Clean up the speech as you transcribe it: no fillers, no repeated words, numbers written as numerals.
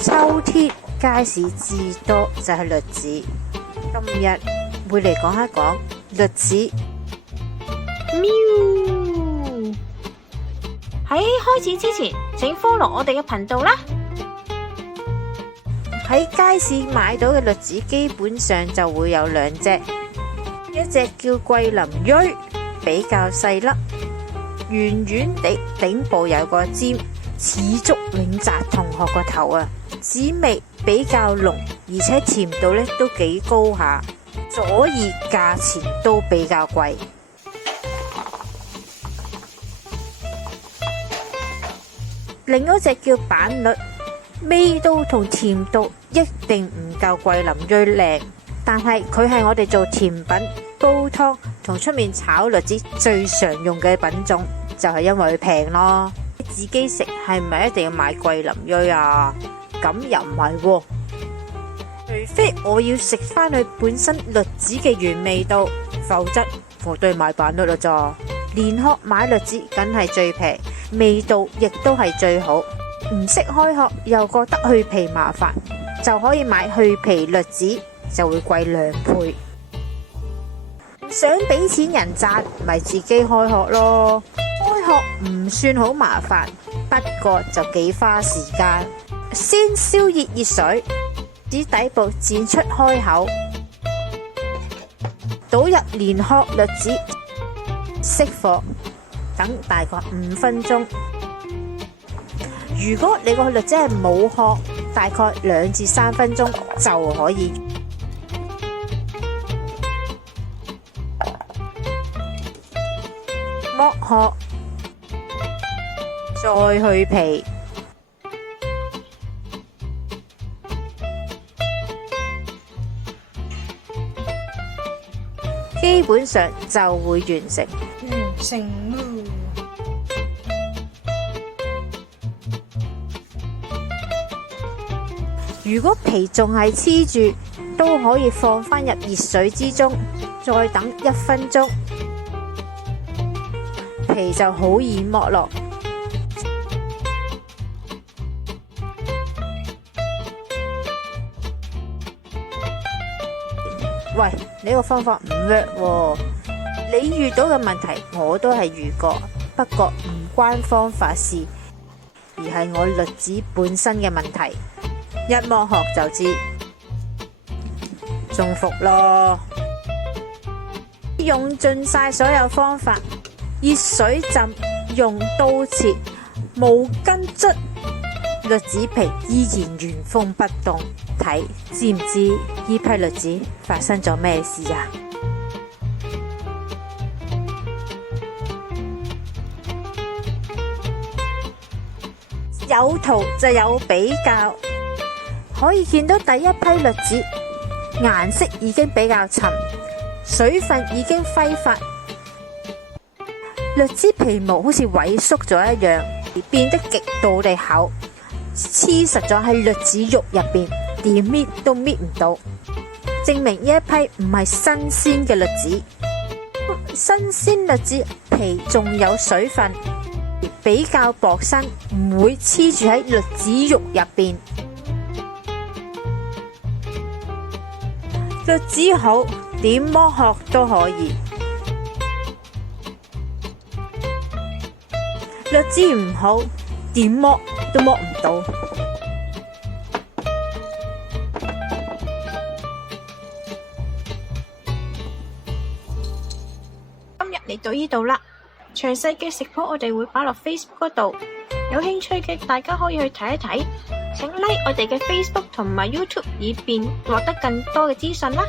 秋天街市至多就係栗子。今日會嚟講一講栗子。喵！喺開始之前，請 follow 我哋嘅頻道啦。喺街市買到嘅栗子基本上就會有兩隻，一隻叫桂林錐，比較細粒，圓圓地，頂部有個尖，似竹永澤同學個頭啊！籽味比較濃，而且甜度都幾高下，所以價錢都比較貴。另一隻叫板栗，味道同甜度一定唔夠桂林錐靚，但係佢係我哋做甜品、煲湯同出面炒栗子最常用嘅品種，就係因為佢平咯。自己食係唔係一定要買桂林錐啊？咁又唔係喎，除非我要食翻佢本身栗子嘅原味道，否則我都係買板栗啦咋。連殼買栗子梗係最平，味道亦都係最好。唔識開殼又覺得去皮麻煩，就可以買去皮栗子，就會貴2倍。想俾錢人賺，咪自己開殼咯。開殼唔算好麻煩，不過就幾花時間。先燒熱水，指底部剪出開口，倒入連殼栗子，熄火，等大概5分鐘。如果你個栗子係冇殼，大概2至3分鐘就可以。剝殼，再去皮。基本上就會完成。如果皮仲係黐住，都可以放返入熱水之中，再等1分鐘，皮就好易剝落。喂，呢個方法唔 work 喎。你遇到嘅問題我都係遇過，不過唔關方法事，而係我栗子本身嘅問題。一剝殼就知，中伏咯。用盡晒所有方法，熱水浸，用刀切，毛巾捽，栗子皮依然原封不動。睇，知唔知呢批栗子發生咗咩事啊？有圖就有比較，可以見到第一批栗子顏色已經比較沉，水分已經揮發，栗子皮毛好似萎縮咗一樣，而變得極度地厚，黐實咗喺栗子肉入邊，點搣都搣唔到，證明呢一批唔係新鮮嘅栗子。新鮮栗子皮仲有水分，比較薄身，唔會黐住喺栗子肉入邊。栗子好，點剝殼都可以；栗子唔好，點剝都剝唔到。今日嚟到呢度啦，詳細嘅食譜我哋會擺落 Facebook 嗰度，有興趣嘅大家可以去睇一睇。請 like 我哋嘅 Facebook 同埋 YouTube， 以便獲得更多嘅資訊啦。